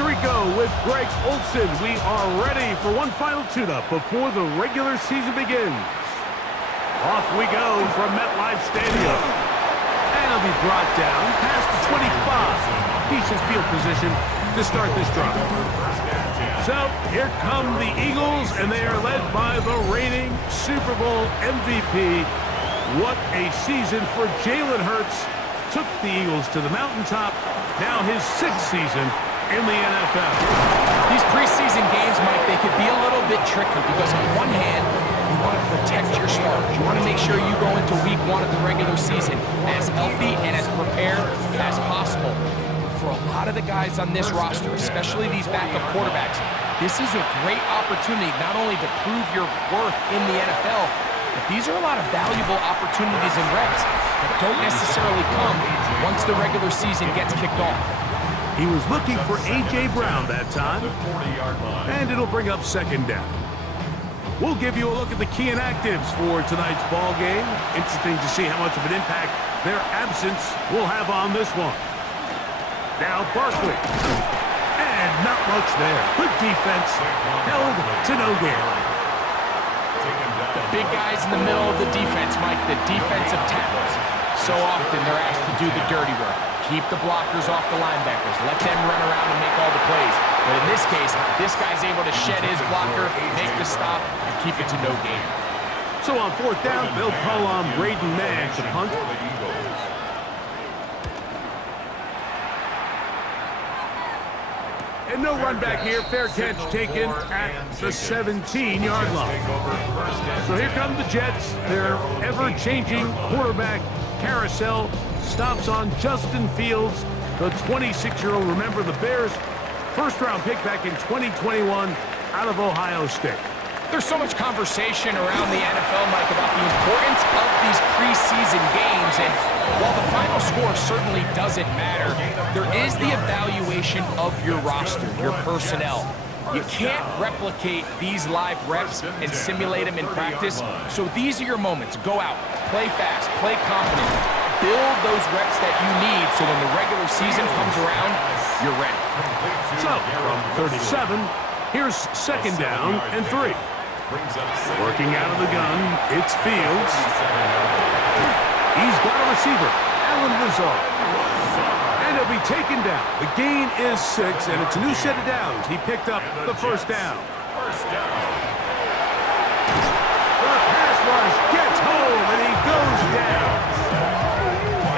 Tirico with Greg Olson. We are ready for one final tune-up before the regular season begins. Off we go from MetLife Stadium. And it'll be brought down past the 25. Decent field position to start this drive. So here come the Eagles, and they are led by the reigning Super Bowl MVP. What a season for Jalen Hurts. Took the Eagles to the mountaintop. Now his 6th season in the NFL. These preseason games, Mike, they could be a little bit tricky because on one hand, you want to protect your stars. You want to make sure you go into week 1 of the regular season as healthy and as prepared as possible. But for a lot of the guys on this roster, especially these backup quarterbacks, this is a great opportunity not only to prove your worth in the NFL, but these are a lot of valuable opportunities and reps that don't necessarily come once the regular season gets kicked off. He was looking for A.J. Brown that time, and it'll bring up 2nd down. We'll give you a look at the key inactives for tonight's ball game. Interesting to see how much of an impact their absence will have on this one. Now Barkley, and not much there. Good defense, held to no gain. The big guys in the middle of the defense, Mike, the defensive tackles. So often they're asked to do the dirty work. Keep the blockers off the linebackers. Let them run around and make all the plays. But in this case, this guy's able to shed his blocker, make the stop, and keep it to no gain. So on 4th down, they'll call on Braden Mann to punt. And no run back here. Fair catch taken at the 17-yard line. So here come the Jets. Their ever-changing quarterback carousel stops on Justin Fields, the 26-year-old. Remember, the Bears' first-round pick back in 2021 out of Ohio State. There's so much conversation around the NFL, Mike, about the importance of these preseason games. And while the final score certainly doesn't matter, there is the evaluation of your roster, your personnel. You can't replicate these live reps and simulate them in practice. So these are your moments. Go out, play fast, play confident, build those reps that you need so when the regular season comes around, you're ready. So from 37, here's 2nd down and 3. Working out of the gun, it's Fields. He's got a receiver, Allen Lazard. And he'll be taken down. The gain is 6, and it's a new set of downs. He picked up the 1st down. The pass rush gets home, and he goes down.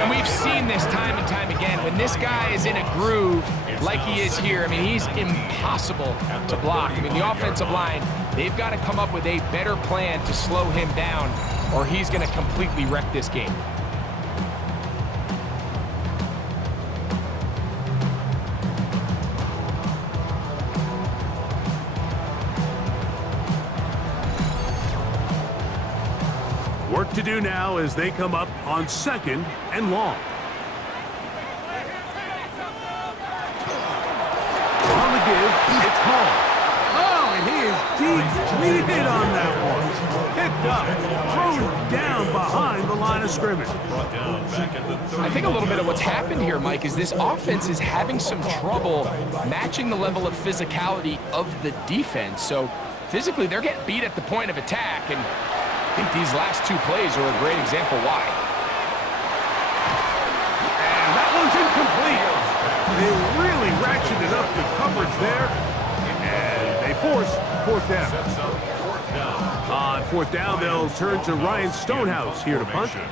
And we've seen this time and time again. When this guy is in a groove like he is here, I mean, he's impossible to block. I mean, the offensive line, they've got to come up with a better plan to slow him down, or he's going to completely wreck this game. Work to do now as they come up on 2nd and long. On the give, it's Hall. Oh, and he is deep. Lead on that one. Picked up, thrown down behind the line of scrimmage. I think a little bit of what's happened here, Mike, is this offense is having some trouble matching the level of physicality of the defense. So physically, they're getting beat at the point of attack, and I think these last 2 plays are a great example why. And that one's incomplete. They really ratcheted up the coverage there, and they force 4th down. On 4th down, they'll turn to Ryan Stonehouse here to punt. And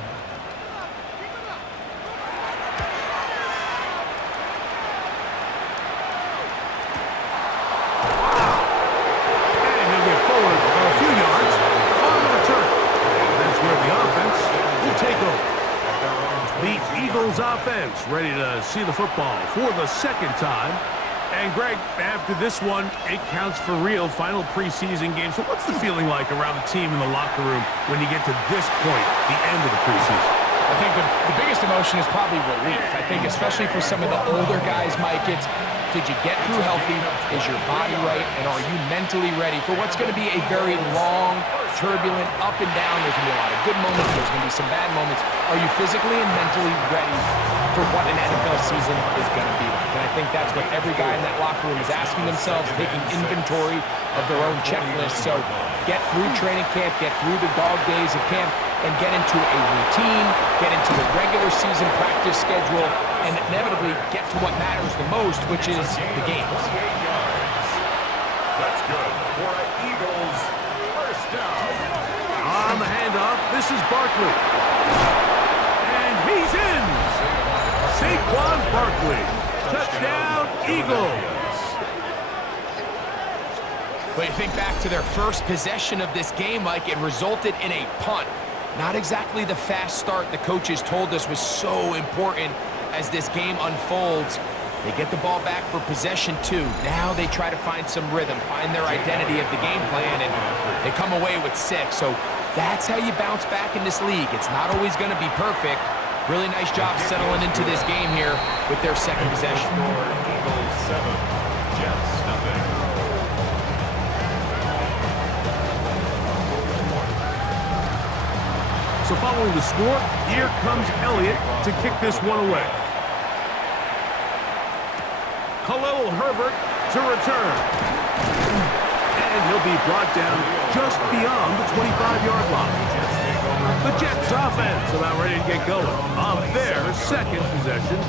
they'll get forward a few yards on the return. And that's where the offense will take over. The Eagles offense ready to see the football for the 2nd time. And Greg, after this one, it counts for real. Final preseason game. So what's the feeling like around the team in the locker room when you get to this point, the end of the preseason? I think the biggest emotion is probably relief. I think especially for some of the older guys, Mike, it's did you get through healthy? Is your body right? And are you mentally ready for what's going to be a very long, turbulent, up and down. There's going to be a lot of good moments. There's going to be some bad moments. Are you physically and mentally ready for what an NFL season is going to be like? And I think that's what every guy in that locker room is asking themselves, taking inventory of their own checklist. So get through training camp, get through the dog days of camp, and get into a routine, get into the regular season practice schedule, and inevitably get to what matters the most, which is the games. That's good for an Eagles first down. On the handoff, this is Barkley. And he's in! Saquon Barkley. Touchdown, Eagles. But you think back to their first possession of this game, Mike, it resulted in a punt. Not exactly the fast start the coaches told us was so important as this game unfolds. They get the ball back for possession 2. Now they try to find some rhythm, find their identity of the game plan, and they come away with 6. So that's how you bounce back in this league. It's not always going to be perfect. Really nice job settling into this game here with their second possession. Eagles 7, Jets nothing. So following the score, here comes Elliott to kick this one away. Khalil Herbert to return. And he'll be brought down just beyond the 25-yard line. The Jets offense about ready to get going. On their second possession,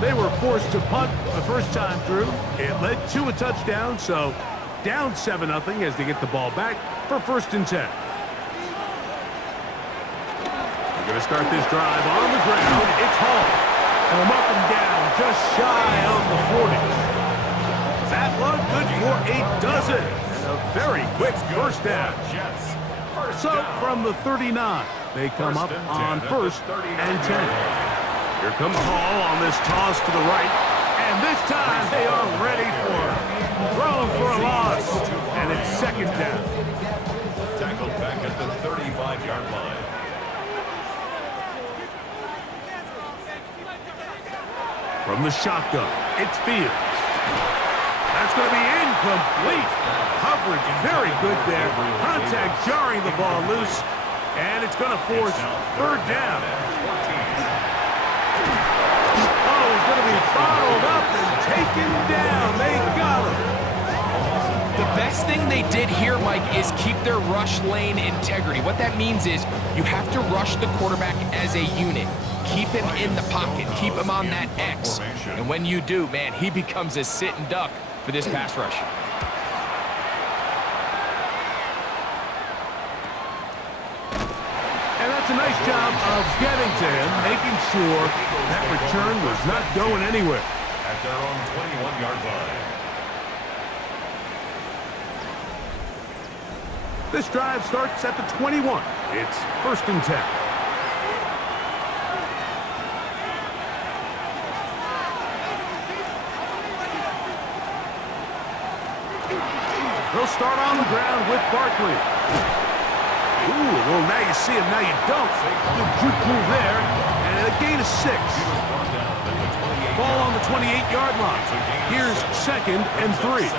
they were forced to punt the first time through. It led to a touchdown, so down 7-0 as they get the ball back for 1st and 10. They're going to start this drive on the ground. It's Hall. And up and down, just shy of the 40. That one good for a dozen. And a very quick first down. So from the 39, they come up on 1st and 10. Here comes Hall on this toss to the right. And this time they are ready for it. Thrown for a loss. And it's 2nd down. Tackled back at the 35-yard line. From the shotgun, it's Fields. That's going to be incomplete. Coverage very good there. Contact jarring the ball loose. And it's going to force 3rd down. Oh, he's going to be bottled up and taken down. They got him. The best thing they did here, Mike, is keep their rush lane integrity. What that means is you have to rush the quarterback as a unit. Keep him in the pocket. Keep him on that X. And when you do, man, he becomes a sitting duck for this pass rush. And that's a nice job of getting to him, making sure that return was not going anywhere. At their own 21-yard line. This drive starts at the 21. It's 1st and 10. They'll start on the ground with Barkley. Ooh, well, now you see him, now you don't. Good juke move there, and a gain of 6. Ball on the 28-yard line. Here's 2nd and 3.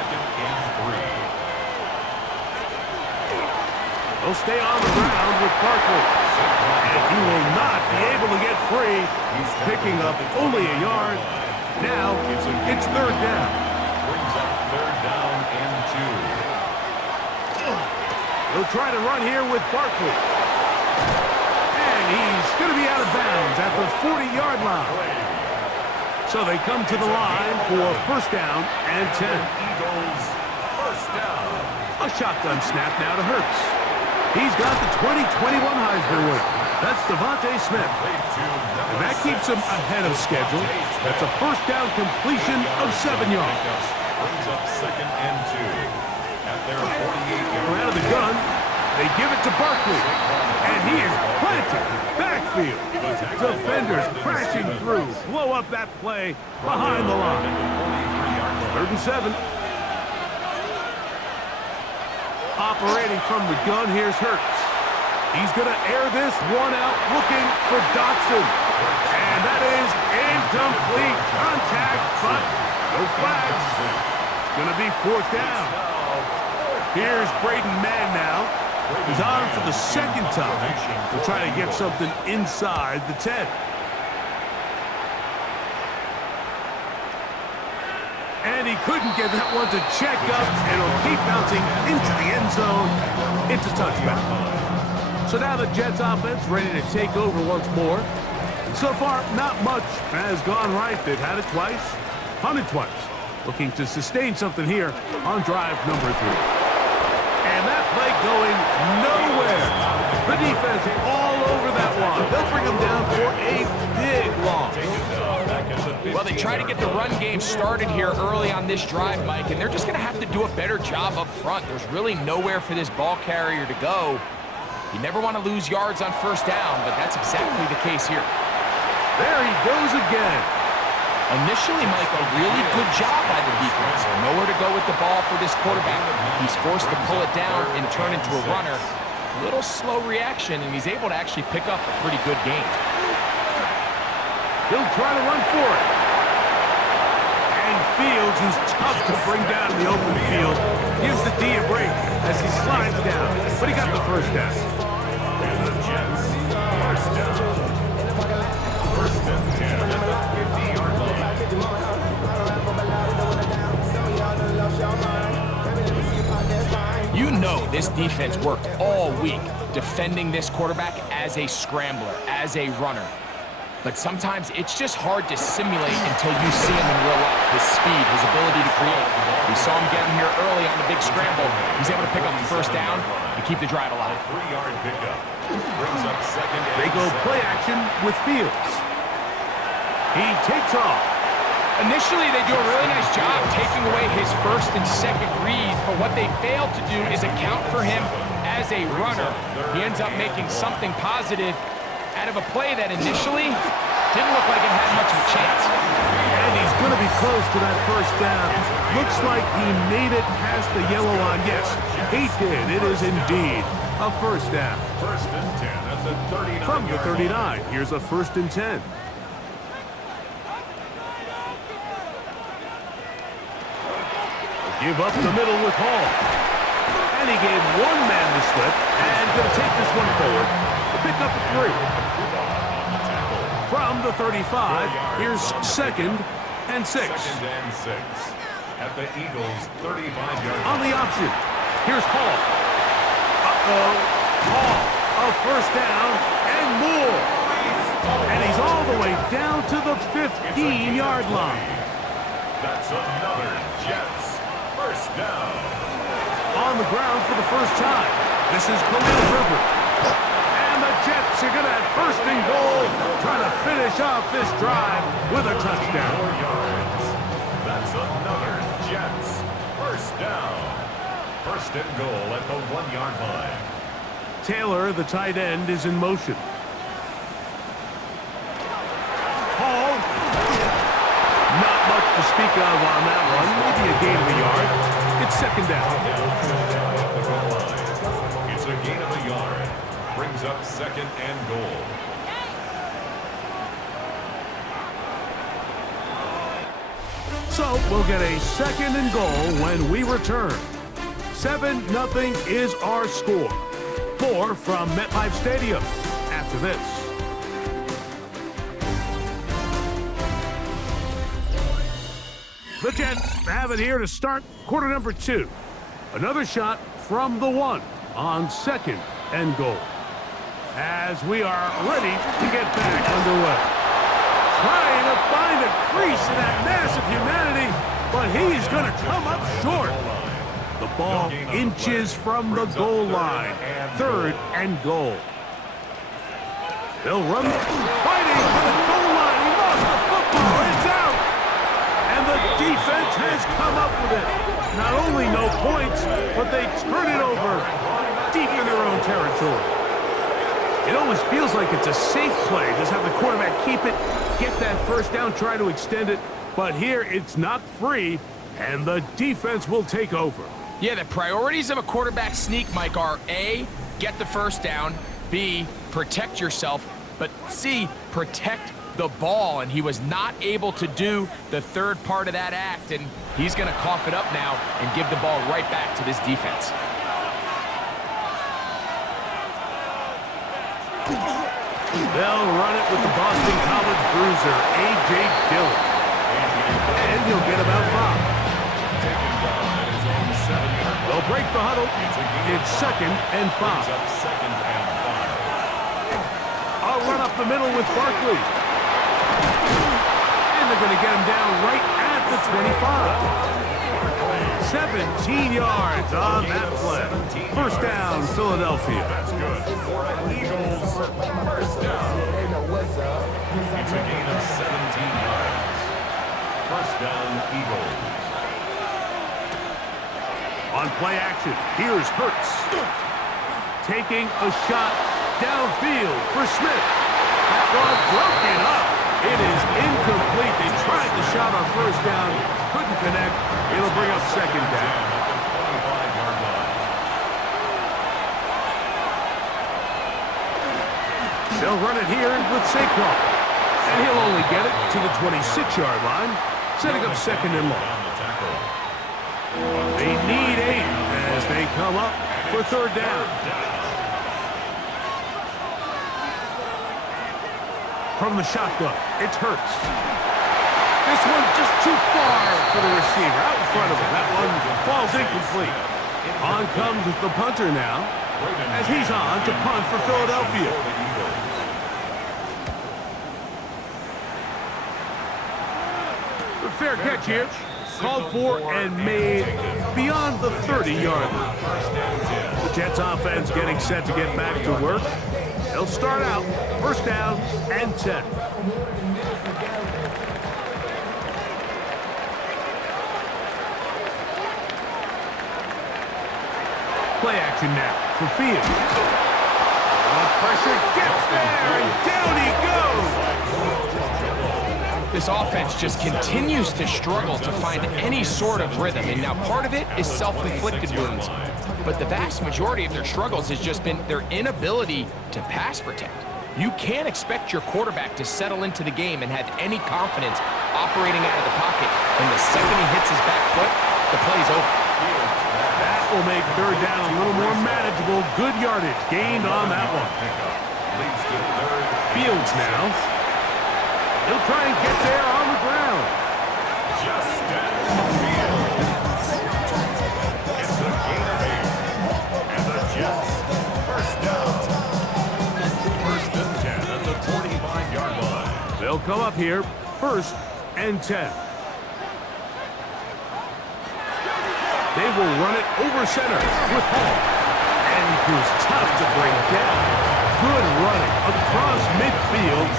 They'll stay on the ground with Barkley. And he will not be able to get free. He's picking up only a yard. Now, it's 3rd down. Brings up 3rd down and 2. He'll try to run here with Barkley. And he's going to be out of bounds at the 40-yard line. So they come to the line for 1st down and 10. Eagles first down. A shotgun snap now to Hurts. He's got the 2021 Heisman winner. That's Devontae Smith. And that keeps him ahead of schedule. That's a 1st down completion of 7 yards. Brings up 2nd and 2. At their 48-yard Out of the gun, they give it to Barkley. And he is planted backfield. Defenders crashing through. Blow up that play behind the line. 3rd and 7. Operating from the gun, here's Hurts. He's going to air this one out, looking for Dotson. And that is incomplete contact, but no flags. It's going to be 4th down. Here's Braden Mann now. He's on for the second time to try to get something inside the 10. And he couldn't get that one to check up, and it'll keep bouncing into the end zone. It's a touchback. So now the Jets offense ready to take over once more. So far, not much has gone right. They've had it twice, punted twice. Looking to sustain something here on drive number 3. And that play going nowhere. The defense all over that one. They'll bring him down for a big loss. Well, they try to get the run game started here early on this drive, Mike, and they're just going to have to do a better job up front. There's really nowhere for this ball carrier to go. You never want to lose yards on first down, but that's exactly the case here. There he goes again. Initially, Mike, a really good job by the defense. Nowhere to go with the ball for this quarterback. He's forced to pull it down and turn into a runner. A little slow reaction, and he's able to actually pick up a pretty good gain. He'll try to run for it. And Fields, who's tough to bring down in the open field, gives the D a break as he slides down. But he got the first down. And the Jets, first down. First and 10 at the 50-yard line. You know this defense worked all week defending this quarterback as a scrambler, as a runner. But sometimes it's just hard to simulate until you see him in real life. His speed, his ability to create. We saw him get him here early on the big scramble. He's able to pick up the first down and keep the drive alive. 3-yard pickup. Brings up second and They go 7. play action with Fields. He takes off. Initially, they do a really nice job taking away his first and second reads, but what they fail to do is account for him as a runner. He ends up making something positive out of a play that initially didn't look like it had much of a chance. And he's going to be close to that first down. Looks like he made it past the yellow line. Yes, he did. It is indeed a first down. First and 10 at the 39. From the 39, here's a first and 10. Give up the middle with Hall. And he gave one man the slip and going to take this one forward to pick up a 3. From the 35, here's second and 6. Second and 6 at the Eagles' 35-yard On the option, here's Hall. Uh-oh. Hall, a first down and more. And he's all the way down to the 15-yard line. That's another Jets first down. On the ground for the first time. This is Khalil Herbert. And the Jets are going to have first and goal, trying to finish off this drive with a touchdown. 4 yards. That's another Jets first down. First and goal at the 1-yard line. Taylor, the tight end, is in motion. Hall. Not much to speak of on that one. Maybe a gain of a yard. It's second down. It's a gain of a yard. Brings up second and goal. So we'll get a second and goal when we return. 7-0 is our score. More from MetLife Stadium after this. The Jets have it here to start quarter number 2. Another shot from the 1 on second and goal. As we are ready to get back underway. Trying to find a crease in that mass of humanity, but he's going to come up short. The ball inches from the goal line. Third and goal. They'll run, fighting for the goal line. He lost the football. It's out. And the defense has come up with it. Not only no points, but they turn it over deep in their own territory. It always feels like it's a safe play. Just have the quarterback keep it, get that first down, try to extend it. But here, it's not free, and the defense will take over. Yeah, the priorities of a quarterback sneak, Mike, are A, get the first down, B, protect yourself, but C, protect the ball. And he was not able to do the third part of that act, and he's going to cough it up now and give the ball right back to this defense. They'll run it with the Boston College bruiser, A.J. Dillon. And he'll get about 5. They'll break the huddle. It's 2nd and 5. I'll run up the middle with Barkley. And they're going to get him down right at the 25. 17 yards on that play. First down, Philadelphia. That's good for an Eagles first down. It's a gain of 17 yards. First down, Eagles. On play action, here's Hurts. Taking a shot downfield for Smith. That ball broken up. It is incomplete. They tried the shot on first down. Couldn't connect. It'll bring up second down. They'll run it here with Saquon. And he'll only get it to the 26-yard line, setting up second and long. They need 8 as they come up for third down. From the shotgun, it's Hurts. This one just too far for the receiver, out in front of him. That one falls incomplete. On comes the punter now, as he's on to punt for Philadelphia. The fair catch here. Called for and made beyond the 30-yard line. The Jets offense getting set to get back to work. They'll start out first down and 10. Play action now for Fields. The pressure gets there and down he goes. This offense just continues to struggle to find any sort of rhythm, and now part of it is self-inflicted wounds. But the vast majority of their struggles has just been their inability to pass protect. You can't expect your quarterback to settle into the game and have any confidence operating out of the pocket. And the second he hits his back foot, the play's over. That will make third down a little more manageable. Good yardage gained on that one. Fields now. He'll try and get there on the ground. Justin Fields. It's a gain of 8. And the Jets, first down. First and 10 at the 45-yard line. They'll come up here, first and 10. They will run it over center with Hall. And he proves tough to bring down. Good running across midfield.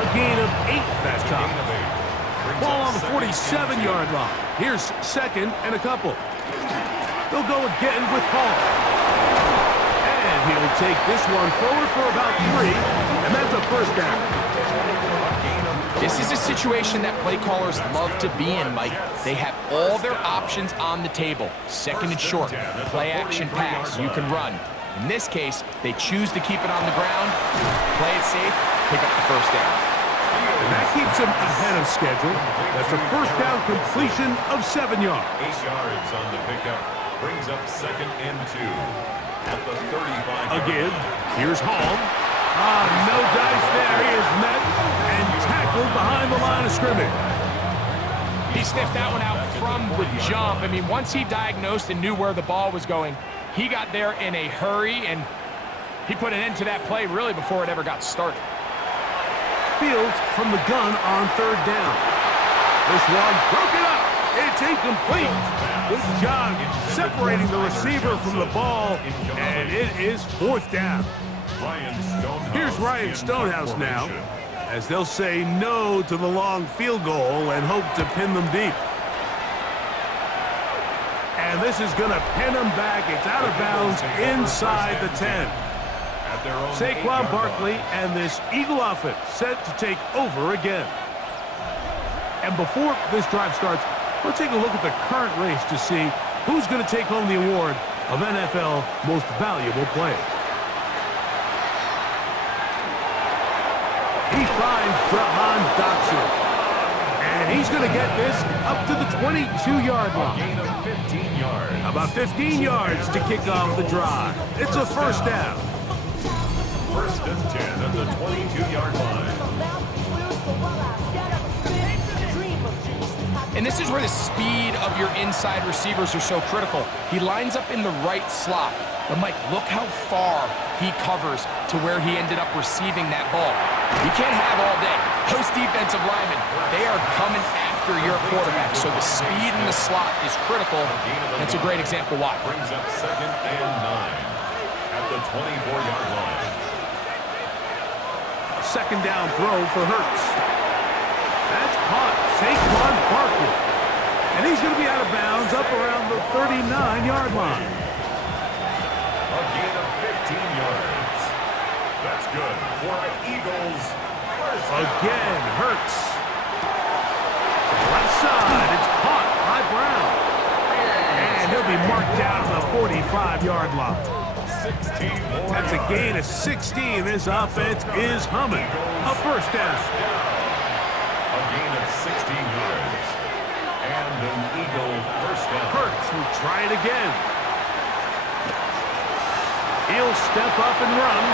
A gain of 8 that time. Ball on the 47-yard line. Here's second and a couple. They'll go again with Hall. And he'll take this one forward for about 3. And that's a first down. This is a situation that play callers love to be in, Mike. They have all their options on the table. Second and short, play action pass, you can run. In this case, they choose to keep it on the ground, play it safe, pick up the first down. And that keeps him ahead of schedule. That's a first down completion of 7 yards. 8 yards on the pickup brings up second and 2 at the 35. Again, here's Hall. No dice there. He is met and tackled behind the line of scrimmage. He sniffed that one out from the jump. I mean, once he diagnosed and knew where the ball was going, he got there in a hurry, and he put an end to that play really before it ever got started. Fields from the gun on third down. This one broken up. It's incomplete. Good job separating the receiver from the ball, and it is fourth down. Here's Ryan Stonehouse now, as they'll say no to the long field goal and hope to pin them deep. And this is going to pin them back. It's out of bounds inside the 10. Saquon Barkley and this Eagle offense set to take over again. And before this drive starts, we'll take a look at the current race to see who's going to take home the award of NFL Most Valuable Player. He finds Jahan Dotson. And he's going to get this up to the 22-yard line. Gain of 15 yards. About 15 yards to kick off the drive. It's a first down. First and 10 at the 22-yard line. And this is where the speed of your inside receivers are so critical. He lines up in the right slot. But Mike, look how far he covers to where he ended up receiving that ball. You can't have all day. Those defensive linemen, they are coming after your quarterback. So the speed in the slot is critical. That's a great example why. Brings up 2nd and 9 at the 24-yard line. A second down throw for Hurts. That's caught. Saquon Barkley. And he's going to be out of bounds up around the 39-yard line. A gain of 15 yards. That's good for the Eagles. Again, Hurts. Left side, it's caught by Brown. And he'll be marked down to the 45-yard line. 16 more That's a yards. gain of 16. This offense is humming. A first down. A gain of 16 yards. And an Eagle first down. Hurts will try it again. He'll step up and run.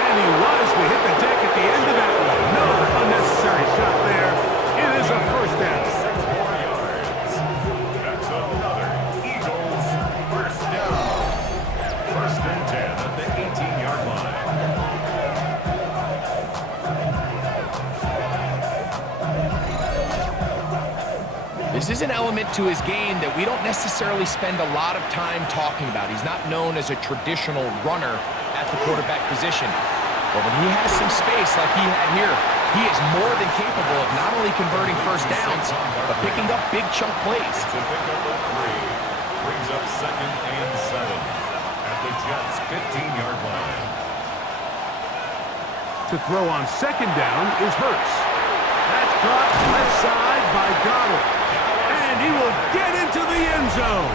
And he wisely hit the deck at the end of that one. No unnecessary shot there. It is a first down. 6 more yards. That's another Eagles first down. First and 10 at the 18-yard line. This is an element to his game that we don't necessarily spend a lot of time talking about. He's not known as a traditional runner at the quarterback position. But when he has some space like he had here, he is more than capable of not only converting first downs, but picking up big chunk plays. It's a pickup of 3. Brings up 2nd and 7 at the Jets' 15-yard line. To throw on second down is Hurts. That's caught left side by Goddard. And he will get into the end zone.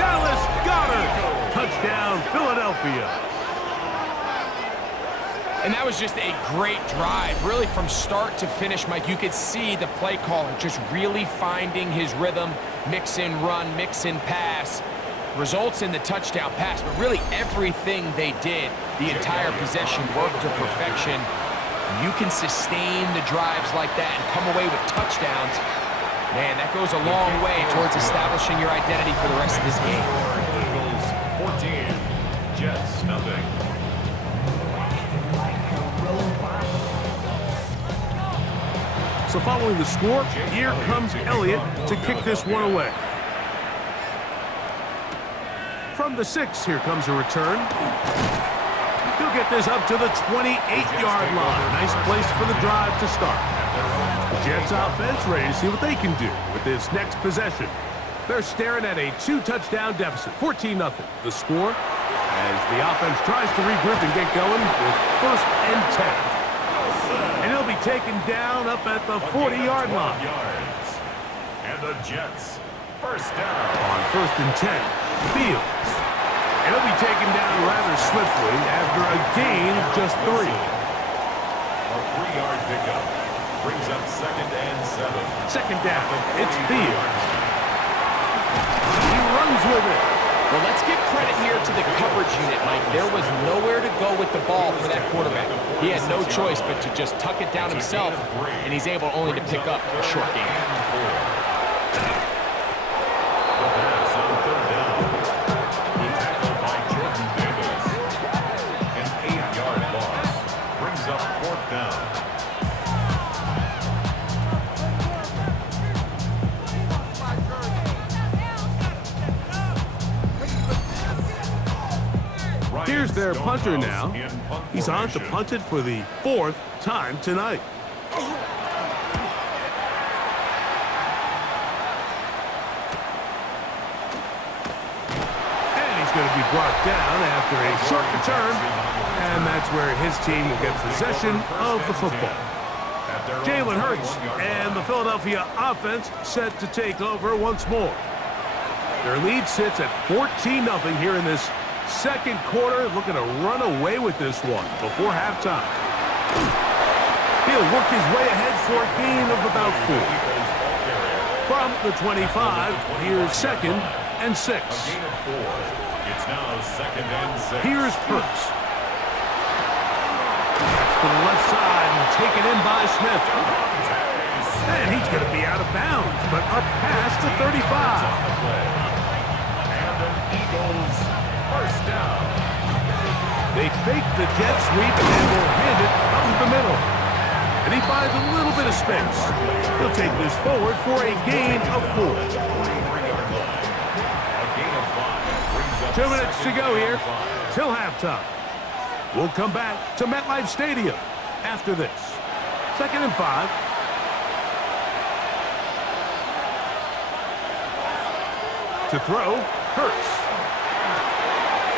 Dallas Goedert. Touchdown, Philadelphia. And that was just a great drive, really from start to finish, Mike. You could see the play caller just really finding his rhythm, mix in run, mix in pass, results in the touchdown pass. But really everything they did, the entire possession worked to perfection. You can sustain the drives like that and come away with touchdowns. Man, that goes a long way towards establishing your identity for the rest of this game. Eagles 14, Jets nothing. So following the score, here comes Elliott to kick this one away. From the 6, here comes a return. He'll get this up to the 28-yard line. Nice place for the drive to start. The Jets offense ready to see what they can do with this next possession. They're staring at a 2-touchdown deficit, 14-0. The score as the offense tries to regroup and get going with 1st and 10. And he'll be taken down up at the 40-yard line. And the Jets first down. On 1st and 10, Fields. And he'll be taken down rather swiftly after a gain of just 3. A 3-yard pickup brings up 2nd and 7. Second down, it's Fields. He runs with it. Well, let's give credit here to the coverage unit, Mike. There was nowhere to go with the ball for that quarterback. He had no choice but to just tuck it down himself, and he's able only to pick up a short gain. The pass on 3rd down. The tackle by Jordan Davis. An 8-yard loss brings up 4th down. Here's their punter now. He's on to punt it for the 4th time tonight. And he's going to be brought down after a short return. And that's where his team will get possession of the football. Jalen Hurts and the Philadelphia offense set to take over once more. Their lead sits at 14-0 here in this second quarter, looking to run away with this one before halftime. He'll work his way ahead for a gain of about 4. From the 25, here's 2nd and 6. A gain of 4. It's now 2nd and 6. Here's Hurts. taken in by Smith. And he's going to be out of bounds, but up past the 35. And an Eagles first down. They fake the jet sweep and will hand it up the middle. And he finds a little bit of space. He'll take this forward for a gain of 4. 2 minutes to go here till halftime. We'll come back to MetLife Stadium after this. 2nd and 5. To throw, Hurts.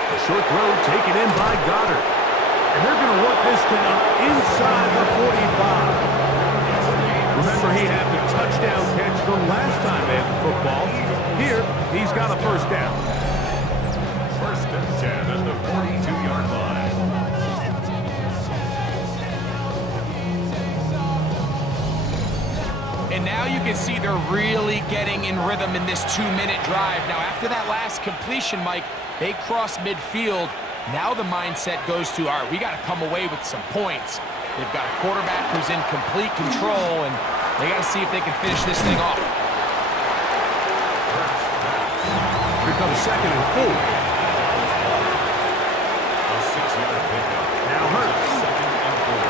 A short throw taken in by Goddard. And they're going to work this down inside the 45. Remember, he had the touchdown catch the last time they had the football. Here, he's got a first down. 1st and 10 at the 42-yard line. And now you can see they're really getting in rhythm in this 2-minute drive. Now, after that last completion, Mike, they cross midfield. Now the mindset goes to, all right, we got to come away with some points. They've got a quarterback who's in complete control, and they got to see if they can finish this thing off. Here comes 2nd and 4. A 6-yard pickup. Now Hurts. 2nd and 4.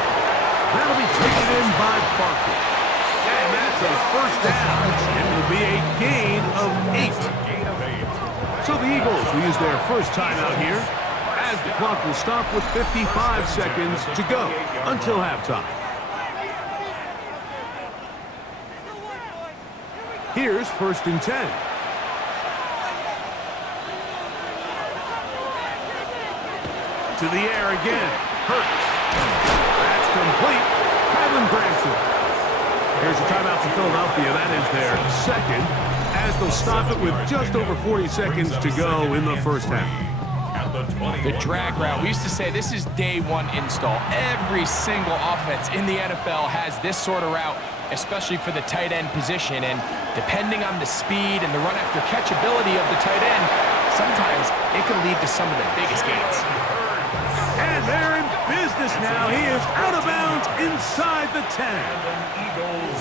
That'll be taken in by Barkley. And that's a first down. It will be a gain of 8. Gain of 8. So the Eagles will use their first timeout here, as the clock will stop with 55 seconds to go until halftime. Here's 1st and 10. To the air again. Hurts. That's complete. Kylan Granson. Here's a timeout for Philadelphia. That is their 2nd, as they'll stop it with just over 40 seconds to go in the first half. The drag route. We used to say this is day 1 install. Every single offense in the NFL has this sort of route, especially for the tight end position. And depending on the speed and the run after catch ability of the tight end, sometimes it can lead to some of the biggest gains. And they're in business now. He is out of bounds inside the 10. Eagles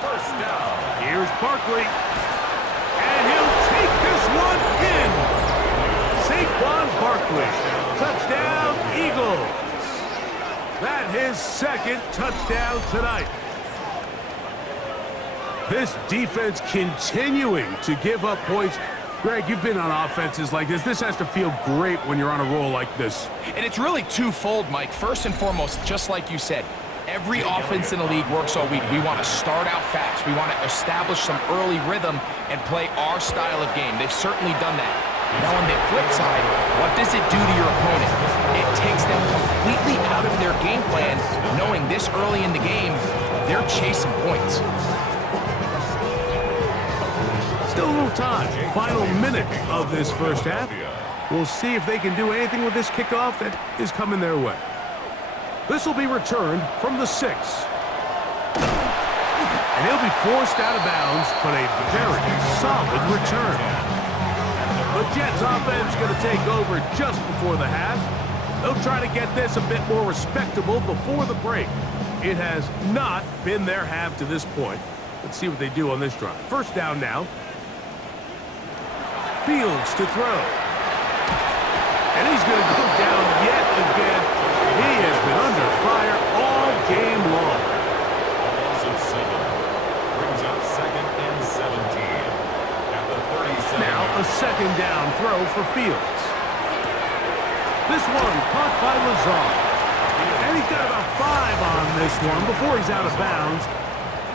first down. Here's Barkley. And he'll take this one in. Saquon Barkley. Touchdown, Eagles. That his 2nd touchdown tonight. This defense continuing to give up points. Greg, you've been on offenses like this. This has to feel great when you're on a roll like this. And it's really twofold, Mike. First and foremost, just like you said, every offense in the league works all week. We want to start out fast. We want to establish some early rhythm and play our style of game. They've certainly done that. Now, on the flip side, what does it do to your opponent? It takes them completely out of their game plan, knowing this early in the game, they're chasing points. Still a little time. Final minute of this first half. We'll see if they can do anything with this kickoff that is coming their way. This will be returned from the 6. And he'll be forced out of bounds, but a very solid return. The Jets offense going to take over just before the half. They'll try to get this a bit more respectable before the break. It has not been their half to this point. Let's see what they do on this drive. First down now. Fields to throw. And he's going to go down yet again. He has been under fire all game long. Loss of 7. Brings up 2nd and 17. At the 37. Now a 2nd down throw for Fields. This one caught by Lazard. And he's got about 5 on this one before he's out of bounds.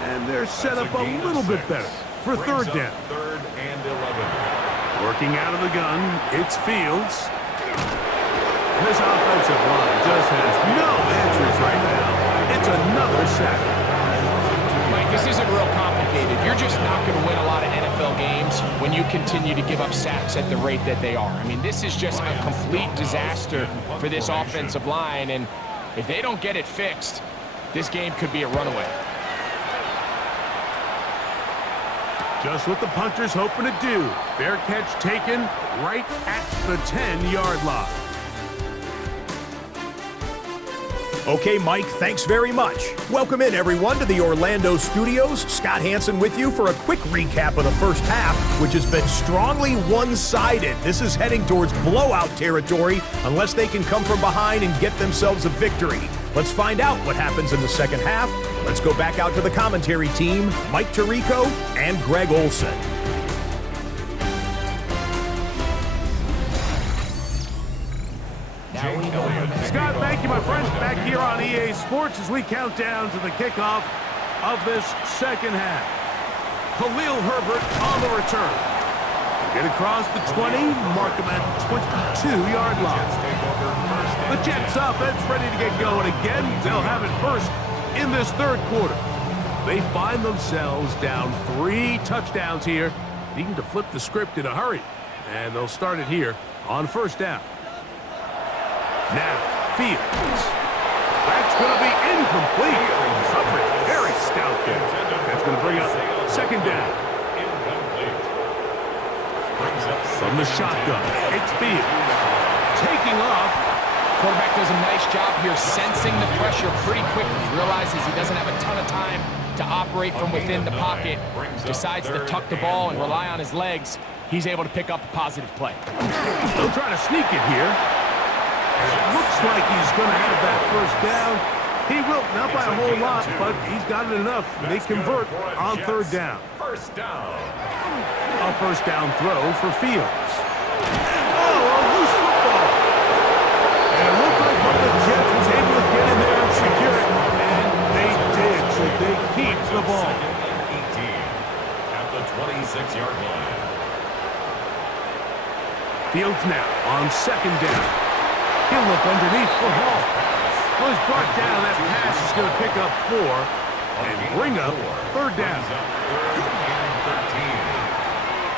And they're set up a little bit better for 3rd down. 3rd and 11. Working out of the gun, it's Fields. And this offensive line just has no answers right now. It's another sack. Mike, this isn't real complicated. You're just not going to win a lot of NFL games when you continue to give up sacks at the rate that they are. I mean, this is just a complete disaster for this offensive line, and if they don't get it fixed, this game could be a runaway. Just what the punter's hoping to do. Fair catch taken right at the 10-yard line. Okay, Mike, thanks very much. Welcome in, everyone, to the Orlando studios. Scott Hansen with you for a quick recap of the first half, which has been strongly one-sided. This is heading towards blowout territory unless they can come from behind and get themselves a victory. Let's find out what happens in the second half. Let's go back out to the commentary team, Mike Tirico and Greg Olson. Scott, thank you, my friends. Back here on EA Sports as we count down to the kickoff of this second half. Khalil Herbert on the return. Get across the 20, mark him at the 22-yard line. The Jets offense ready to get going again. They'll have it first in this third quarter. They find themselves down 3 touchdowns here, needing to flip the script in a hurry. And they'll start it here on first down. Now, Fields. That's going to be incomplete. Coverage very stout there. That's going to bring up second down. From the shotgun, it's Fields. Taking off. Quarterback does a nice job here sensing the pressure pretty quickly. Realizes he doesn't have a ton of time to operate from within the pocket. Decides to tuck the ball and rely on his legs. He's able to pick up a positive play. They'll try to sneak it here. It looks like he's going to have that first down. He will, not by a whole lot, but he's got it enough. They convert on third down. First down. A first down throw for Fields. Oh, a loose football. And it looked like one of the Jets was able to get in there and secure it. And they did, so they keep the ball. 18 at the 26-yard line. Fields now on second down. He'll look underneath for Hall. Well, he's brought down. That pass is going to pick up 4 and bring up third down.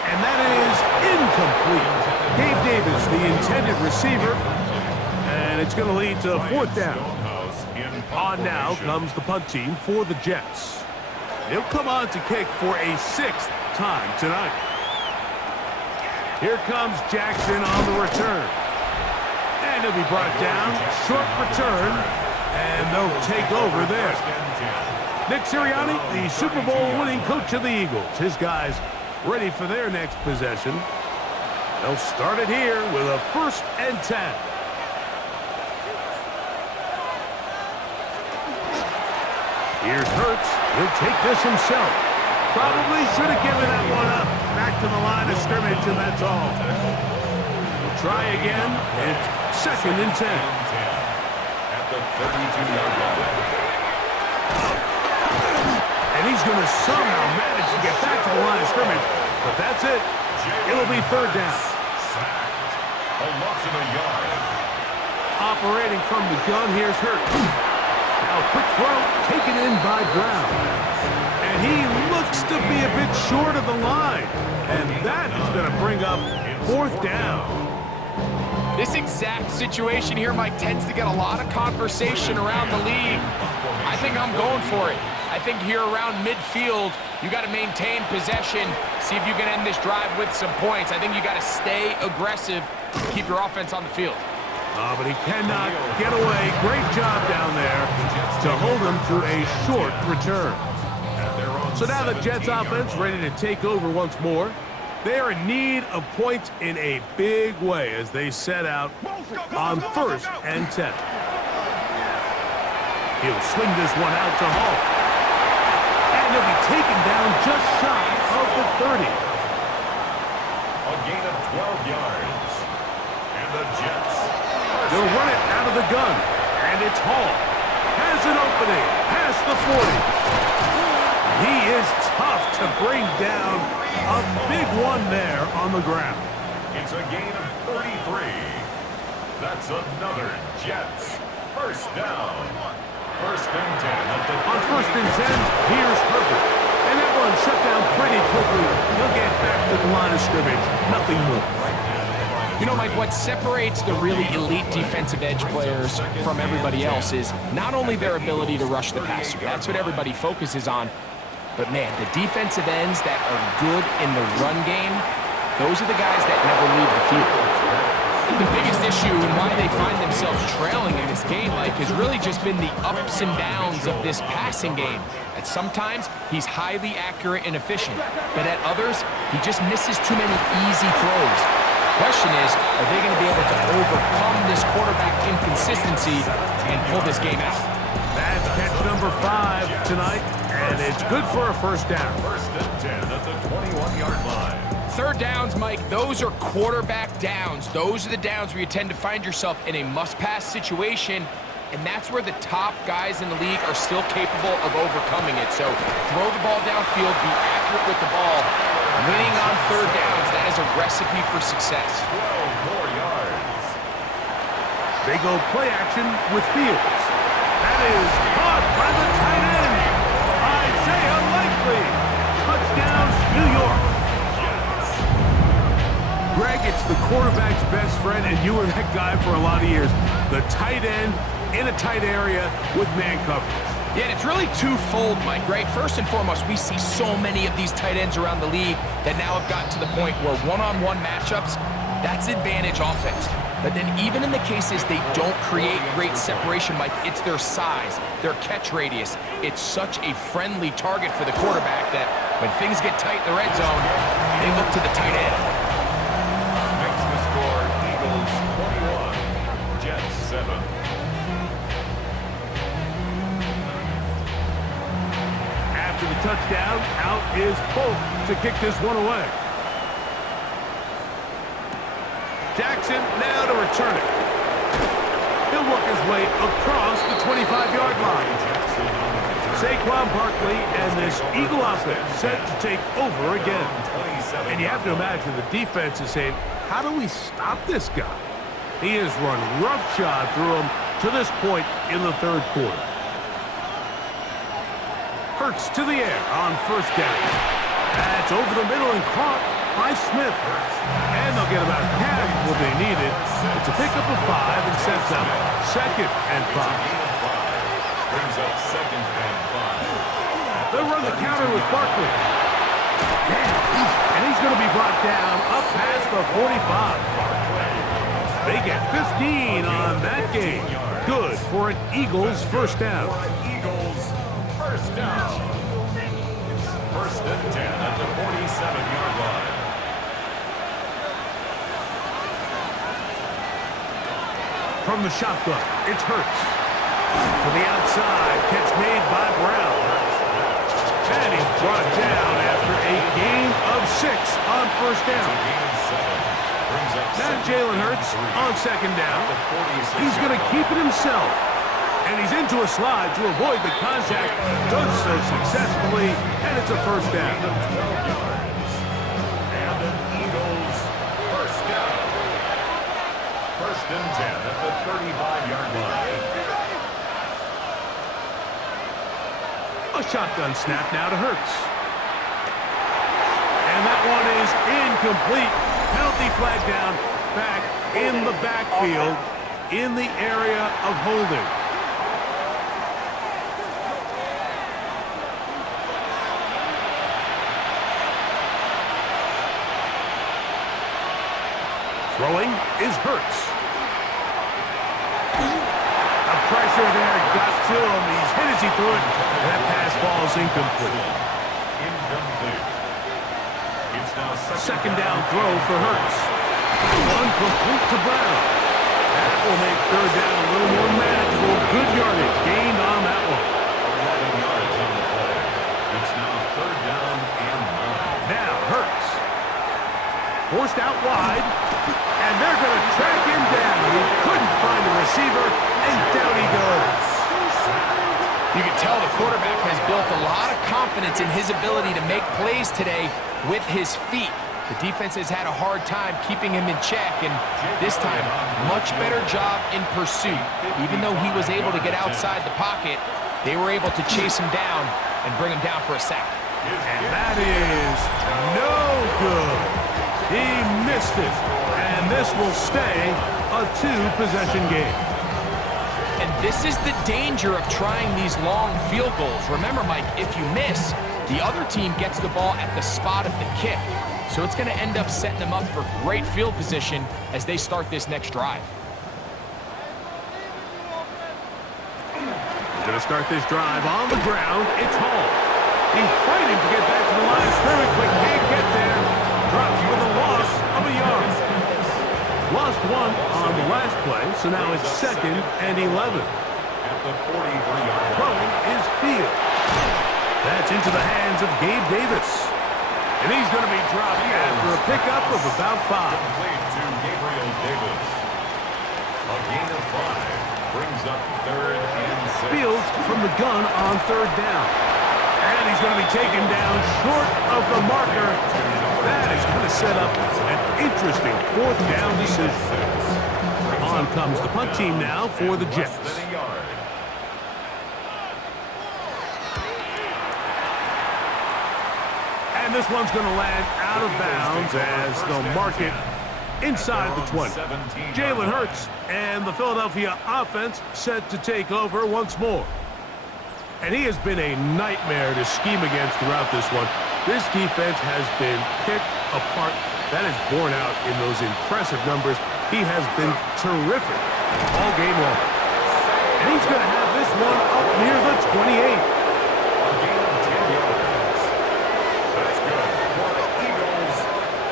And that is incomplete. Gabe Davis, the intended receiver, and it's going to lead to fourth down. On now comes the punt team for the Jets. He'll come on to kick for a 6th time tonight. Here comes Jackson on the return. And he'll be brought down. Short return. And they'll take over there. Nick Sirianni, the Super Bowl winning coach of the Eagles. His guys ready for their next possession. They'll start it here with a 1st and 10. Here's Hurts. He'll take this himself. Probably should have given that one up. Back to the line of scrimmage, and that's all. We'll try again. It's 2nd and 10. At the 32-yard line. And he's going to somehow manage to get back to the line of scrimmage. But that's it. It'll be third down. Sacked. A loss of a yard. Operating from the gun, here's Hurts. Now quick throw, taken in by Brown. And he looks to be a bit short of the line. And that is going to bring up fourth down. This exact situation here, Mike, tends to get a lot of conversation around the league. I think I'm going for it. I think here around midfield, you got to maintain possession, see if you can end this drive with some points. I think you got to stay aggressive, keep your offense on the field. But he cannot get away. Great job down there to hold him to a short return. So now the Jets offense ready to take over once more. They are in need of points in a big way as they set out on 1st and 10. He'll swing this one out to Hall. And he'll be taken down just shy of the 30. A gain of 12 yards. And the Jets. They'll run it out of the gun. And it's Hall. Has an opening. Past the 40. He is tough to bring down. A big one there on the ground. It's a gain of 33. That's another Jets. First down. 1st and 10. On 1st and 10, here's Herbert. And that one shut down pretty quickly. He'll get back to the line of scrimmage. Nothing more. You know, Mike, what separates the really elite defensive edge players from everybody else is not only their ability to rush the passer. That's what everybody focuses on. But, man, the defensive ends that are good in the run game, those are the guys that never leave the field. the biggest issue and why they find themselves trailing in this game, Mike, has really just been the ups and downs of this passing game. At sometimes, he's highly accurate and efficient, but at others, he just misses too many easy throws. The question is, are they going to be able to overcome this quarterback inconsistency and pull this game out? That's catch number 5 tonight, and it's good for a first down. First and 10 at the 21-yard line. Third downs, Mike, those are quarterback downs. Those are the downs where you tend to find yourself in a must-pass situation, and that's where the top guys in the league are still capable of overcoming it. So throw the ball downfield, be accurate with the ball. Winning on third downs, that is a recipe for success. 12 more yards. They go play action with Fields. That is caught by the tight end, Isaiah Likely. Touchdown, New York. Greg, it's the quarterback's best friend, and you were that guy for a lot of years. The tight end in a tight area with man coverage. Yeah, and it's really twofold, Mike, right? First and foremost, we see so many of these tight ends around the league that now have gotten to the point where one-on-one matchups, that's advantage offense. But then even in the cases they don't create great separation, Mike, it's their size, their catch radius. It's such a friendly target for the quarterback that when things get tight in the red zone, they look to the tight end. Makes the score Eagles 21, Jets 7. After the touchdown, out is Folk to kick this one away. Jackson now to return it. He'll work his way across the 25-yard line. Saquon Barkley and this Eagle offense set to take over again. And you have to imagine the defense is saying, how do we stop this guy? He has run roughshod through him to this point in the third quarter. Hurts to the air on first down. That's over the middle and caught by Smith. And they'll get about half what they needed. It's a pickup of 5 and sets up second and 5. Brings up second and 5. They'll run the counter with Barkley. And he's going to be brought down up past the 45. They get 15 on that game. Good for an Eagles first down. Eagles first down. First and 10 at the 47-yard line. From the shotgun, it's Hurts. To the outside, catch made by Brown. And he's brought down after a gain of 6 on first down. Now Jalen Hurts on second down. He's going to keep it himself. And he's into a slide to avoid the contact. Does so successfully, and it's a first down. And an Eagles first down. First and 10 at the 35-yard line. A shotgun snap now to Hurts. And that one is incomplete. Penalty flag down, back in the backfield, in the area of holding. Throwing is Hurts. A pressure there got to him. He's hit as he threw it. And that pass falls incomplete. Incomplete. It's now Second down throw for Hurts. One complete to Brown. That will make third down a little more manageable. Good yardage gained on that one. 11 yards on the play. It's now third down and 9. Now Hurts. Forced out wide. And they're going to track him down. He couldn't find a receiver, and down he goes. You can tell the quarterback has built a lot of confidence in his ability to make plays today with his feet. The defense has had a hard time keeping him in check, and this time, much better job in pursuit. Even though he was able to get outside the pocket, they were able to chase him down and bring him down for a sack. And that is no good. He missed it, and this will stay a 2-possession game. And this is the danger of trying these long field goals. Remember, Mike, if you miss, the other team gets the ball at the spot of the kick. So it's going to end up setting them up for great field position as they start this next drive. Going to start this drive on the ground. It's Hall. He's fighting to get back to the line of scrimmage, but can't get there. Drops for the loss of a yard. Lost one on the last play, so now it's 2nd and 11. At the 43-yard line. Throwing is Fields. That's into the hands of Gabe Davis. And he's going to be dropped after a pickup of about 5. Complete to Gabriel Davis. A gain of 5 brings up 3rd and 6. Fields from the gun on 3rd down. And he's going to be taken down short of the marker. That is going to set up an interesting 4th down decision. On comes the punt team now for the Jets. Less than a yard. And this one's going to land out of bounds as they'll mark it inside the 20. Jalen Hurts and the Philadelphia offense set to take over once more. And he has been a nightmare to scheme against throughout this one. This defense has been picked apart. That is borne out in those impressive numbers. He has been terrific all game long. And he's going to have this one up near the 28. A gain of 10 yards. That's good for the Eagles.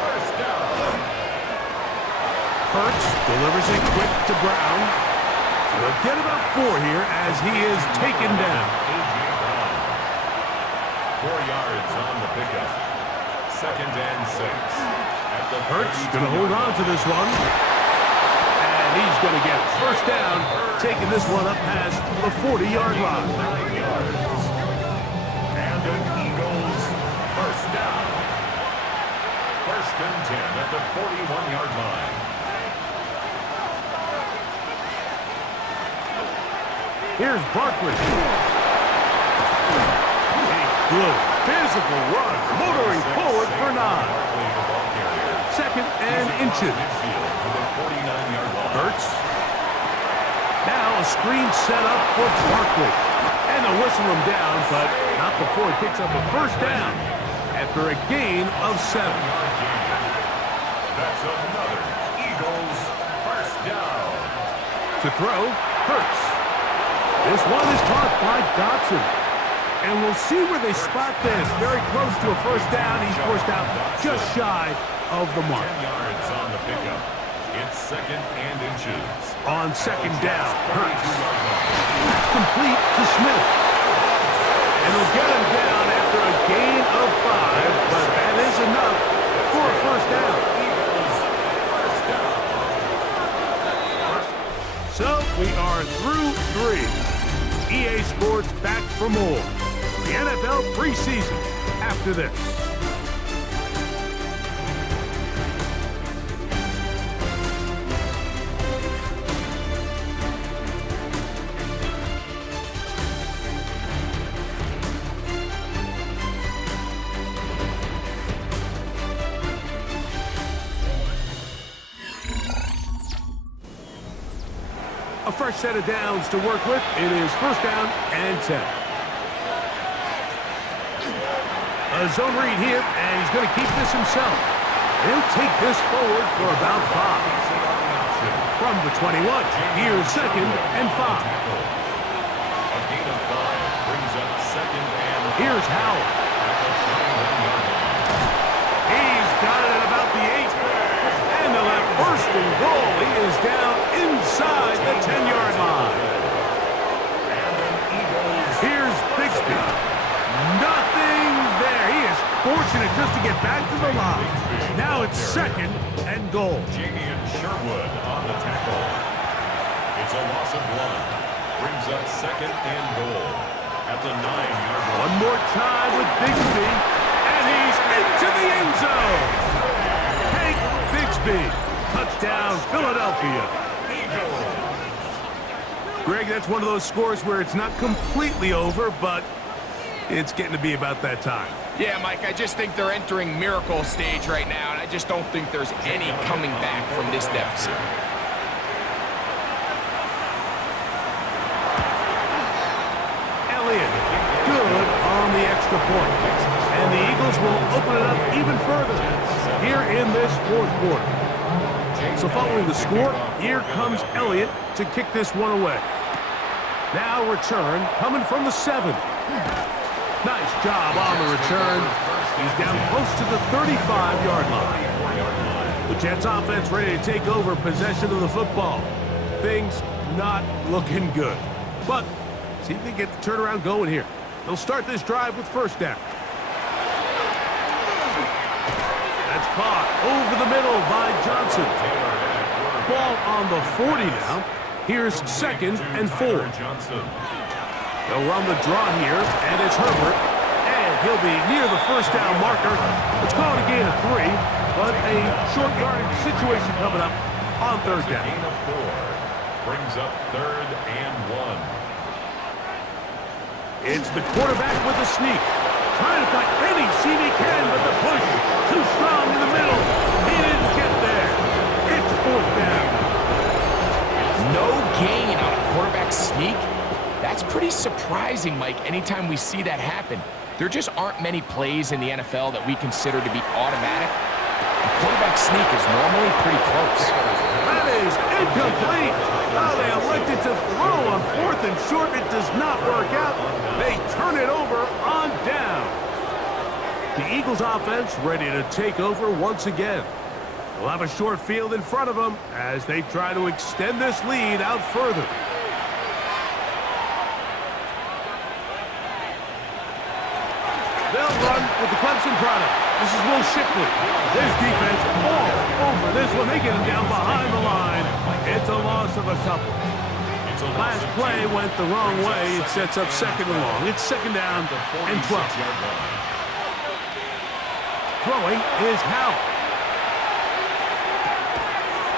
First down. Hurts delivers it quick to Brown. They'll get about 4 here as he is taken down. A.J. Brown. 4 yards on the pickup. 2nd and 6. At the Hurts going to hold on to this one. And he's going to get first down, taking this one up past the 40-yard line. 9 yards. And an Eagles first down. 1st and 10 at the 41-yard line. Here's Barkley. A good physical run, motoring forward for 9. 2nd and inches. Hurts. Now a screen set up for Barkley. And they'll whistle him down, but not before he picks up a first down after a gain of 7. That's another Eagles first down. To throw, Hurts. This one is caught by Dotson. And we'll see where they spot this. Very close to a first down. He's forced out just shy of the mark. 10 yards on the pickup. It's 2nd and inches. On 2nd down, Hurts. That's complete to Smith. And he'll get him down after a gain of 5, but that is enough for a first down. So we are through 3. EA Sports back for more. The NFL preseason after this. A fresh set of downs to work with. It is first down and 10. A zone read here, and he's going to keep this himself. He'll take this forward for about 5. From the 21, here's 2nd and 5. A gain of 5 brings up 2nd and 5. Here's Howard. He's got it at about the 8. And they'll have 1st and goal. He is down inside the 10-yard line. Here's Bixby. Nothing there. He is fortunate just to get back to the line. Now it's 2nd and goal. Jamian Sherwood on the tackle. It's a loss of 1. Brings up 2nd and goal at the 9-yard line. One more time with Bixby. And he's into the end zone. Hank Bixby. Touchdown, Philadelphia. Greg, that's one of those scores where it's not completely over, but it's getting to be about that time. Yeah, Mike, I just think they're entering miracle stage right now, and I just don't think there's any coming back from this deficit. Elliott, good on the extra point. And the Eagles will open it up even further. here in this fourth quarter. So following the score, here comes Elliott to kick this one away. Now return coming from the 7. Nice job on the return. He's down close to the 35-yard line. The Jets offense ready to take over possession of the football. Things not looking good. But see if they get the turnaround going here. They'll start this drive with first down. That's caught over the middle by Johnson. Ball on the 40 now. Here's 2nd and 4. They'll run the draw here, and it's Herbert. And he'll be near the first down marker. Let's call it a gain of 3, but a short yardage situation coming up on third down. Gain of 4 brings up 3rd and 1. It's the quarterback with the sneak. Trying to find any seam he can, but the push too strong in the middle. He didn't get there. It's 4th down. No gain on a quarterback sneak? That's pretty surprising, Mike, anytime we see that happen. There just aren't many plays in the NFL that we consider to be automatic. A quarterback sneak is normally pretty close. That is incomplete. Oh, they elected to throw on 4th and short. It does not work out. They turn it over on down. The Eagles offense ready to take over once again. They'll have a short field in front of them as they try to extend this lead out further. They'll run with the Clemson product. This is Will Shipley. This defense all over this one. They get him down behind the line. It's a loss of a couple. Last play went the wrong way. It sets up 2nd and long. It's 2nd down and 12. Throwing is Howell.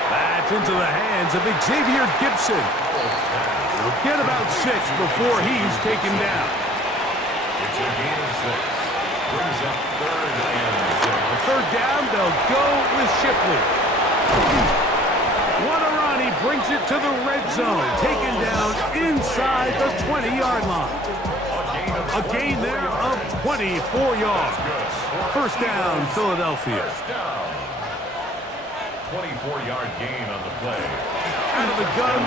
That's into the hands of Xavier Gibson. He'll get about 6 before he's taken down. It's a gain of 6. Brings up 3rd and 6. On third down, they'll go with Shipley. What a run. He brings it to the red zone. Taken down inside the 20-yard line. A gain there of 24 yards. First down, Philadelphia. 24-yard gain on the play. Out of the gun,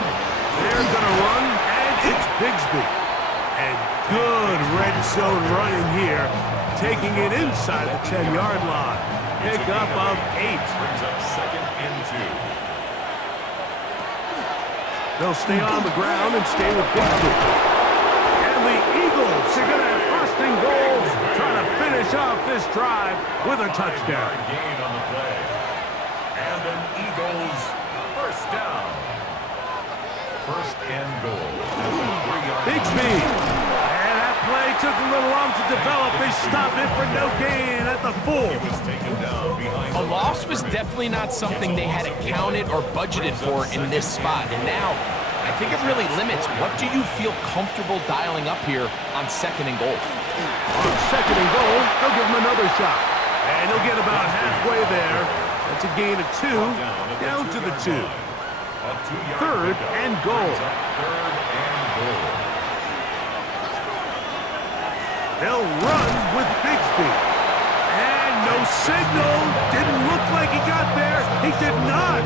they're going to run, and it's Bigsby. And good red zone running here, taking it inside the 10-yard line. Pick up of 8. Brings up 2nd and 2. They'll stay on the ground and stay with Bigsby. And the Eagles are going to have 1st and goal, trying to finish off this drive with a touchdown. Gain on the play. And an Eagles first down. 1st and goal. Bigsby. And that play took a little long to develop. They stop it for no gain at the 4. He was taken down behind. A loss was definitely not something they had accounted or budgeted for in this spot. And now, I think it really limits what do you feel comfortable dialing up here on 2nd and goal. On 2nd and goal, they'll give him another shot. And he'll get about halfway there. That's a gain of 2, down to the 2. 3rd and goal. 3rd and goal. They'll run with Bigsby. And no signal. Didn't look like he got there. He did not.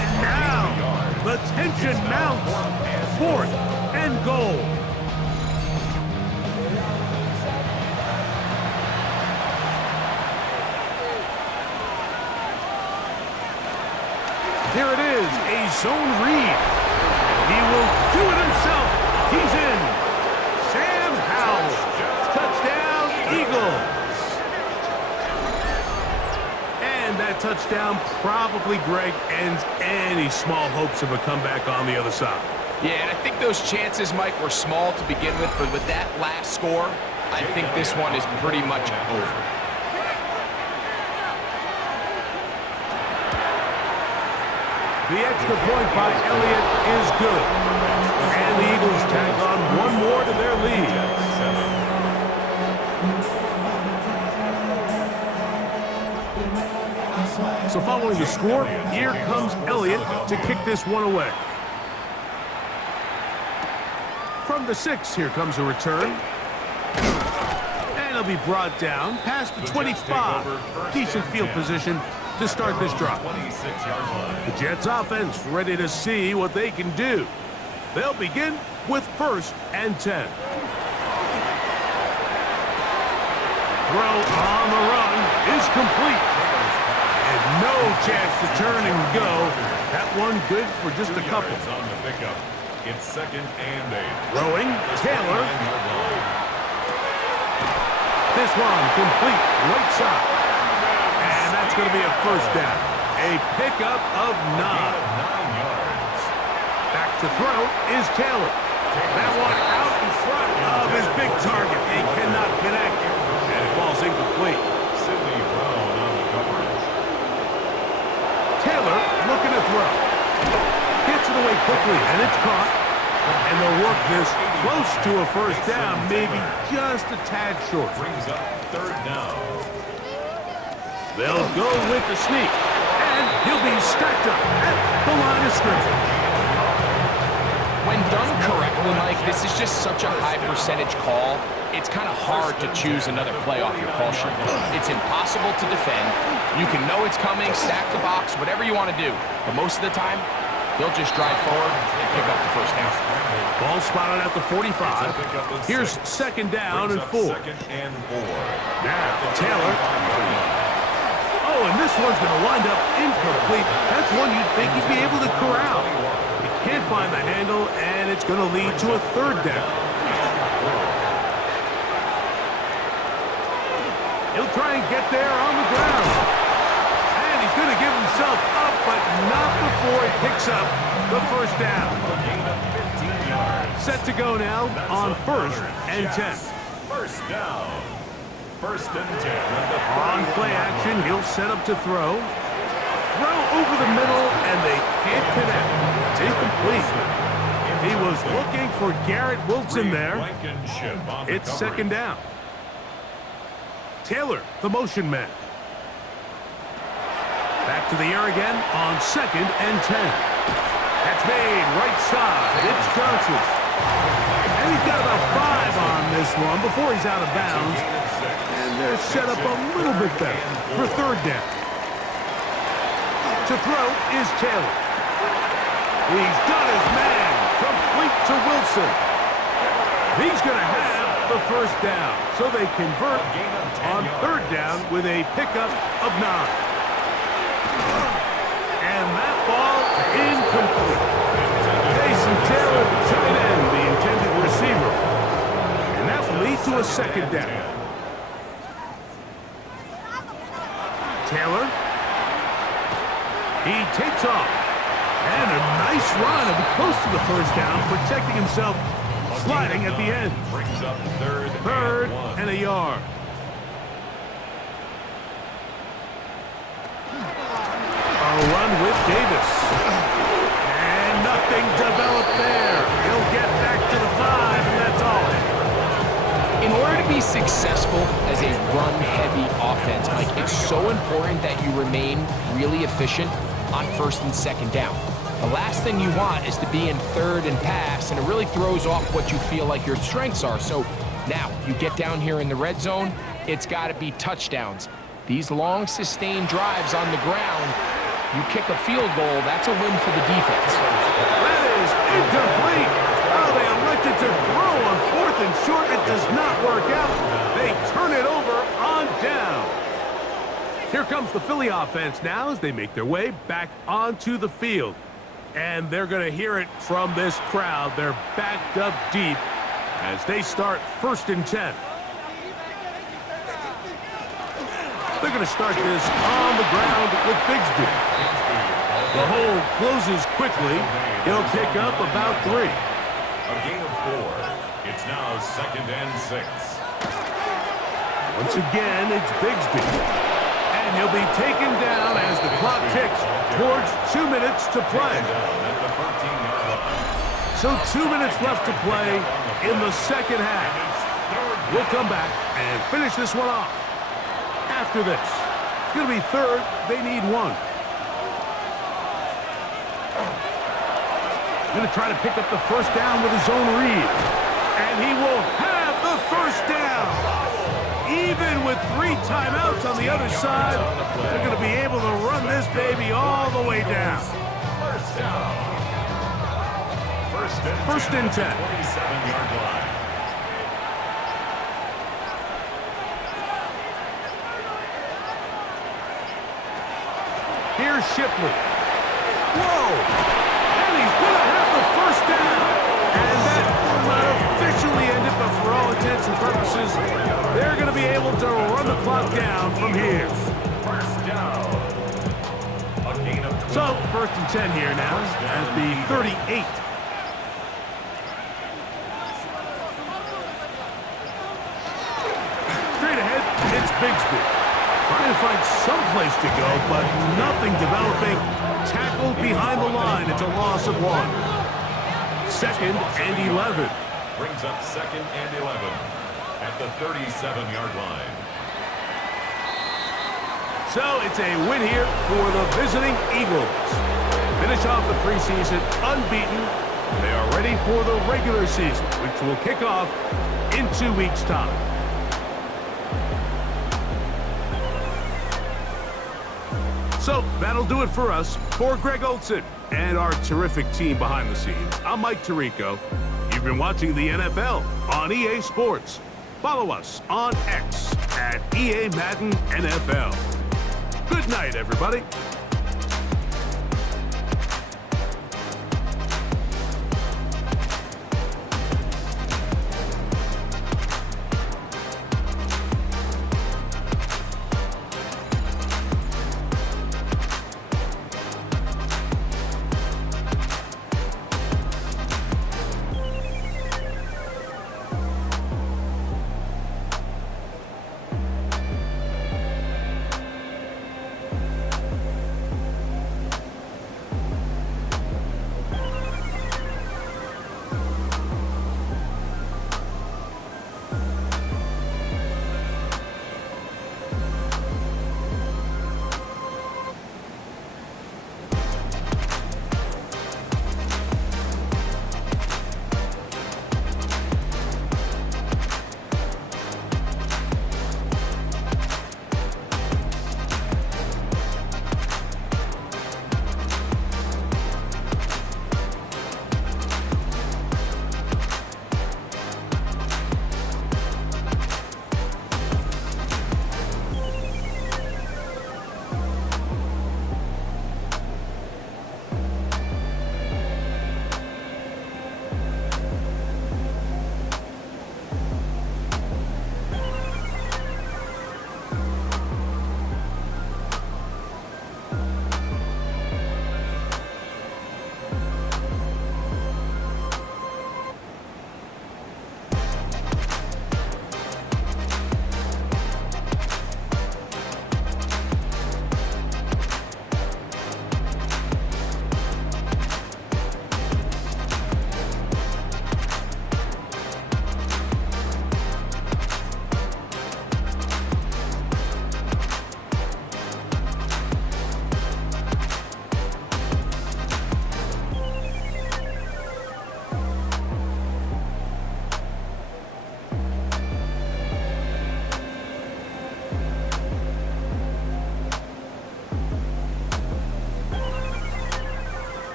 And now, the tension mounts. 4th and goal. Here it is, a zone read. He will do it himself. He's in. Sam Howell. Touchdown, Eagles. And that touchdown probably, Greg, ends any small hopes of a comeback on the other side. Yeah, and I think those chances, Mike, were small to begin with, but with that last score, I think this one is pretty much over. The extra point by Elliott is good. And the Eagles tack on one more to their lead. So following the score, here comes Elliott to kick this one away. From the 6, here comes a return. And And he'll be brought down past the 25. Decent field position to start this drive. 26-yard line. The Jets offense ready to see what they can do. They'll begin with 1st and 10. Throw on the run is complete. And no chance to turn and go. That one good for just a couple. Yards on the pickup. It's 2nd and 8. Throwing, Taylor. This one complete, right side. And that's going to be a 1st down. A pickup of 9. 9 yards. Back to throw is Taylor. That one out in front of his big target. They cannot connect. And it falls incomplete. Sidney Brown on the coverage. Taylor looking to throw. Gets it away quickly, and it's caught. And they'll work this close to a 1st down, maybe just a tad short. Brings up 3rd down. They'll go with the sneak. And he'll be stacked up at the line of scrimmage. When done correctly, Mike, this is just such a high percentage call. It's kind of hard to choose another play off your call sheet. It's impossible to defend. You can know it's coming, stack the box, whatever you want to do. But most of the time, they'll just drive forward and pick up the 1st down. Ball spotted at the 45. Here's 2nd down and 4. 2nd and 4. Now, Taylor. Oh, and this one's going to wind up incomplete. That's one you'd think he'd be able to corral. He can't find the handle, and it's going to lead to a 3rd down. He'll try and get there on the ground. And he's going to give himself up, but not before he picks up the 1st down. A gain of 15 yards. Set to go now on 1st and 10. 1st down. 1st and 10. On play action, he'll set up to throw. Throw over the middle, and they can't connect. It's incomplete. He was looking for Garrett Wilson there. Blankenship on the It's coverage. 2nd down. Taylor, the motion man. Back to the air again on 2nd and 10. That's made right side. It's Johnson. And he's got about 5 on this one before he's out of bounds. And they're set up a little bit better for 3rd down. To throw is Taylor. He's got his man. Complete to Wilson. He's going to have the 1st down. So they convert on 3rd down with a pickup of 9. And that ball incomplete. Jason Taylor, tight end, the intended receiver. And that will lead to a 2nd down. Taylor. He takes off. And a nice run. It'll be close to the 1st down, protecting himself, sliding at the end. Brings up 3rd 3rd and 1. and a yard. A run with Davis. And nothing developed there. He'll get back to the 5, and that's all. In order to be successful as a run-heavy offense, Mike, it's so important that you remain really efficient on 1st and 2nd down. The last thing you want is to be in 3rd and pass, and it really throws off what you feel like your strengths are. So now you get down here in the red zone, it's got to be touchdowns. These long, sustained drives on the ground, you kick a field goal, that's a win for the defense. That is incomplete. Oh, they elected to throw on 4th and short. It does not work out. They turn it over on down. Here comes the Philly offense now as they make their way back onto the field. And they're going to hear it from this crowd. They're backed up deep as they start 1st and 10. They're going to start this on the ground with Bigsby. The hole closes quickly. He'll pick up about 3. A gain of 4. It's now 2nd and 6. Once again, it's Bigsby. And he'll be taken down as the clock ticks towards 2 minutes to play. Down at the 13-yard line. So 2 minutes left to play in the 2nd half. We'll come back and finish this one off. After this, it's going to be 3rd. They need 1. Going to try to pick up the 1st down with his own read. And he will have the 1st down. First down. First and 10. 27-yard line. Here's Shipley. Whoa! And he's going to have the first down. And that will not officially end it, but for all intents and purposes, they're going to be able to run the clock down from here. First down. A gain of 12. So, first and 10 here now at the 38. Straight ahead, it's Bigsby. Trying to find some place to go, but nothing developing. Tackled behind the line. It's a loss of 1. Second and 11. Brings up second and 11 at the 37-yard line. So it's a win here for the visiting Eagles. Finish off the preseason unbeaten. They are ready for the regular season, which will kick off in 2 weeks' time. So that'll do it for us. For Greg Olsen and our terrific team behind the scenes, I'm Mike Tirico. You've been watching the NFL on EA Sports. Follow us on X at EA Madden NFL. Good night, everybody.